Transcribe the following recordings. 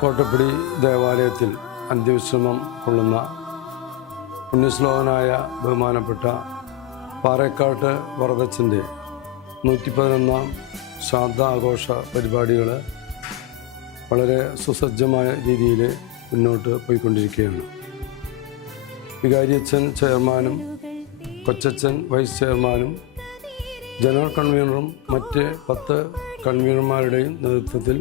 കോട്ടപ്പടി ദേവാലയത്തിൽ അന്ത്യവിശ്രമം കൊള്ളുന്ന പുണ്യശ്ലോകനായ ബഹുമാനപ്പെട്ട പാറേക്കാട്ട് വറദച്ചന്റെ നൂറ്റി പതിനൊന്നാം ശ്രാദ്ധ ആഘോഷ പരിപാടികൾ വളരെ സുസജ്ജമായ രീതിയിൽ മുന്നോട്ട് പോയിക്കൊണ്ടിരിക്കുകയാണ്. വികാരിയച്ഛൻ ചെയർമാനും കൊച്ചച്ഛൻ വൈസ് ചെയർമാനും ജനറൽ കൺവീനറും മറ്റ് പത്ത് കൺവീനർമാരുടെയും നേതൃത്വത്തിൽ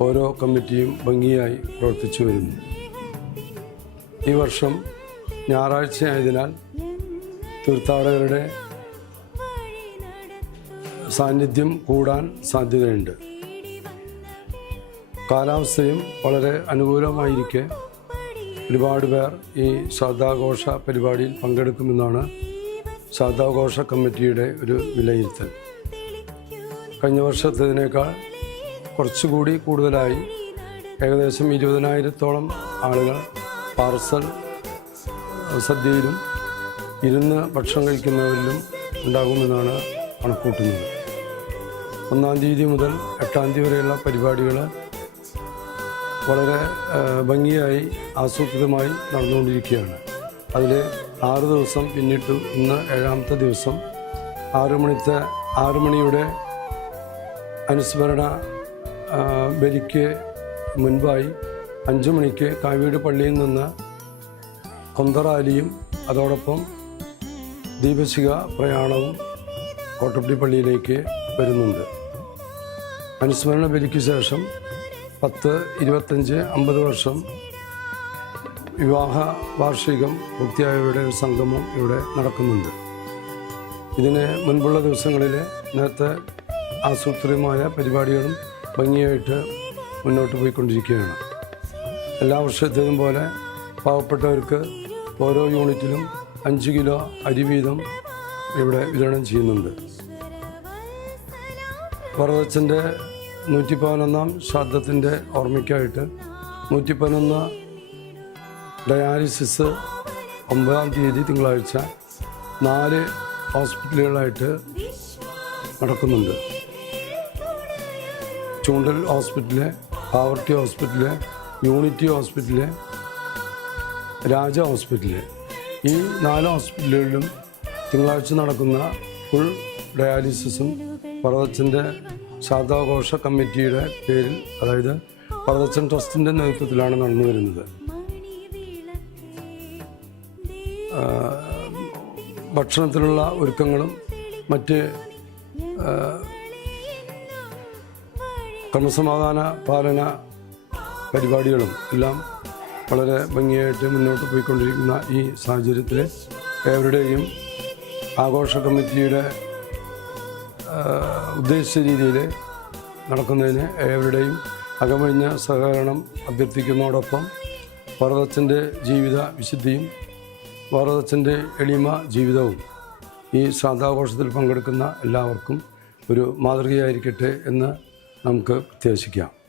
ഓരോ കമ്മിറ്റിയും ഭംഗിയായി പ്രവർത്തിച്ചു വരുന്നു. ഈ വർഷം ഞായറാഴ്ചയായതിനാൽ തീർത്ഥാടകരുടെ സാന്നിധ്യം കൂടാൻ സാധ്യതയുണ്ട്. കാലാവസ്ഥയും വളരെ അനുകൂലമായിരിക്കെ ഒരുപാട് പേർ ഈ ശ്രദ്ധാഘോഷ പരിപാടിയിൽ പങ്കെടുക്കുമെന്നാണ് ശ്രദ്ധാഘോഷ കമ്മിറ്റിയുടെ ഒരു വിലയിരുത്തൽ. കഴിഞ്ഞ വർഷത്തേതിനേക്കാൾ കുറച്ചുകൂടി കൂടുതലായി ഏകദേശം ഇരുപതിനായിരത്തോളം ആളുകൾ പാർസൽ സദ്യയിലും ഇരുന്ന് ഭക്ഷണം കഴിക്കുന്നവരിലും ഉണ്ടാകുമെന്നാണ് കണക്കൂട്ടുന്നത്. ഒന്നാം തീയതി മുതൽ എട്ടാം തീയതി വരെയുള്ള പരിപാടികൾ വളരെ ഭംഗിയായി ആസൂത്രിതമായി നടന്നുകൊണ്ടിരിക്കുകയാണ്. അതിൽ ആറ് ദിവസം പിന്നിട്ടു ഇന്ന് ഏഴാമത്തെ ദിവസം ആറ് മണിത്തെ ആറ് മണിയുടെ അനുസ്മരണ ബലിക്ക് മുൻപായി അഞ്ചു മണിക്ക് കാവീട് പള്ളിയിൽ നിന്ന് കൊന്തറാലിയും അതോടൊപ്പം ദീപശിക പ്രയാണവും കോട്ടപ്പള്ളി പള്ളിയിലേക്ക് വരുന്നുണ്ട്. അനുസ്മരണ ബലിക്ക് ശേഷം പത്ത് ഇരുപത്തഞ്ച് അമ്പത് വർഷം വിവാഹ വാർഷികം പൂർത്തിയായവരുടെ ഒരു സംഗമം ഇവിടെ നടക്കുന്നുണ്ട്. ഇതിന് മുൻപുള്ള ദിവസങ്ങളിൽ നേരത്തെ ആസൂത്രിതമായ പരിപാടികളും ഭംഗിയായിട്ട് മുന്നോട്ട് പോയിക്കൊണ്ടിരിക്കുകയാണ്. എല്ലാ വർഷത്തേതും പോലെ പാവപ്പെട്ടവർക്ക് ഓരോ യൂണിറ്റിലും അഞ്ച് കിലോ അരി വീതം ഇവിടെ വിതരണം ചെയ്യുന്നുണ്ട്. വറദച്ചന്റെ നൂറ്റി പതിനൊന്നാം ശ്രാദ്ധത്തിന്റെ ഓർമ്മയ്ക്കായിട്ട് നൂറ്റി പതിനൊന്ന് ഡയാലിസിസ് ഒമ്പതാം തീയതി തിങ്കളാഴ്ച നാല് ഹോസ്പിറ്റലുകളായിട്ട് നടക്കുന്നുണ്ട്. Chundal hospital poverty hospital unity hospital Raja hospital. ഈ നാല് ഹോസ്പിറ്റലുകളിലും തിങ്കളാഴ്ച നടക്കുന്ന ഫുൾ ഡയാലിസിസും പറവച്ചന്റെ ശാന്താഘോഷ കമ്മിറ്റിയുടെ പേരിൽ അതായത് പറവച്ചൻ ട്രസ്റ്റിന്റെ നേതൃത്വത്തിലാണ് നടന്നു വരുന്നത്. ഭക്ഷണത്തിലുള്ള ഒരുക്കങ്ങളും മറ്റ് ക്രമസമാധാന പാലന പരിപാടികളും എല്ലാം വളരെ ഭംഗിയായിട്ട് മുന്നോട്ട് പോയിക്കൊണ്ടിരിക്കുന്ന ഈ സാഹചര്യത്തിൽ ഏവരുടെയും ആഘോഷ കമ്മിറ്റിയുടെ ഉദ്ദേശിച്ച രീതിയിൽ നടക്കുന്നതിന് ഏവരുടെയും അകമഴിഞ്ഞ സഹകരണം അഭ്യർത്ഥിക്കുന്നതോടൊപ്പം ഭാരതച്ചന്റെ ജീവിത വിശുദ്ധിയും ഭാരതച്ചന്റെ എളിമ ജീവിതവും ഈ ശ്രാദ്ധാഘോഷത്തിൽ പങ്കെടുക്കുന്ന എല്ലാവർക്കും ഒരു മാതൃകയായിരിക്കട്ടെ എന്ന് നമുക്ക് പ്രത്യാശിക്കാം